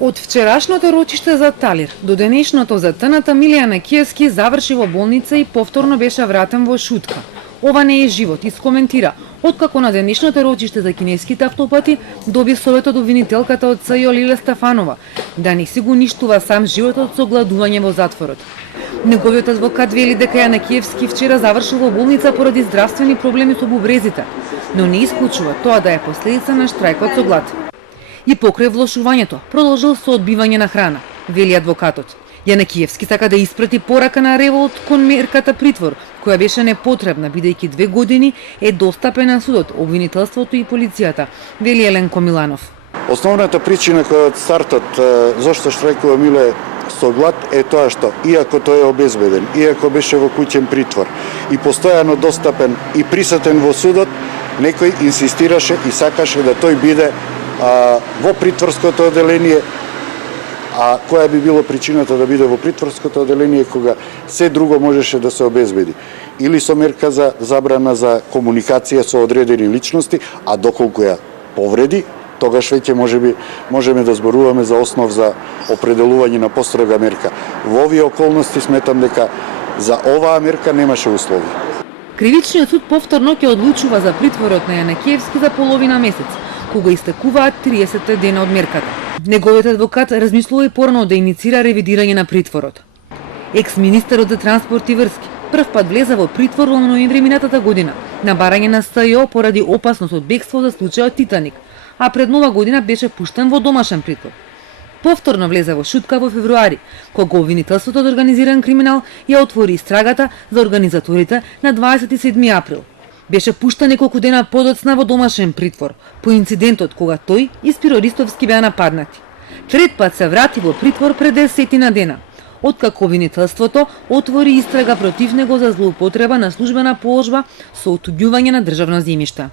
Од вчерашното рочиште за Талир до денешното за ТНТ Милијан Киевски заврши во болница и повторно беше вратен во шутка. Ова не е живот, искоментира, откако на денешното рочиште за кинеските автопати доби совет од обвинителката од СЈО Лиле Стефанова да не си го уништува сам животот со гладување во затворот. Неговиот адвокат вели дека Јанакиевски вчера завршил во болница поради здравствени проблеми со бубрезите, но не исклучува тоа да е последица на штрајкот со глад. И покрај влошувањето, продолжил со одбивање на храна, вели адвокатот. Јанакиевски сака да испрати порака на Револт кон мерката притвор, која беше непотребна, бидејќи 2 години е достапен на судот, обвинителството и полицијата, вели Еленко Миланов. Основната причина која од стартот зошто штрајкува Миле со глад е тоа што, иако тој е обезбеден, иако беше во куќен притвор и постојано достапен и присутен во судот, некој инсистираше и сакаше да тој биде во притворското оделение. А која би било причината да биде во притворското оделение кога се друго можеше да се обезбеди? Или со мерка за забрана за комуникација со одредени личности, а доколку ја повреди, тогаш веќе можеме да зборуваме за основ за определување на построга мерка. Во овие околности сметам дека за оваа мерка немаше услови. Кривичниот суд повторно ќе одлучува за притворот на Јанакиевски за половина месец, кога истекуваат 30 дена од мерката. Неговиот адвокат размислува и порано да иницира ревидирање на притворот. Екс-министерот за транспорт и врски прв пат влеза во притвор во ноември минатата година на барање на СЈО поради опасност од бегство за случајот Титаник, а пред нова година беше пуштен во домашен притвор. Повторно влезе во шутка во февруари, кога обвинителството од организиран криминал ја отвори истрагата за организаторите на 27 април. Беше пуштен неколку дена подоцна во домашен притвор по инцидентот кога тој и Спиро Ристовски беа нападнати. Трет пат се врати во притвор пред 10 дена, откако обвинителството отвори истрага против него за злоупотреба на службена положба со отуѓување на државно земјиште.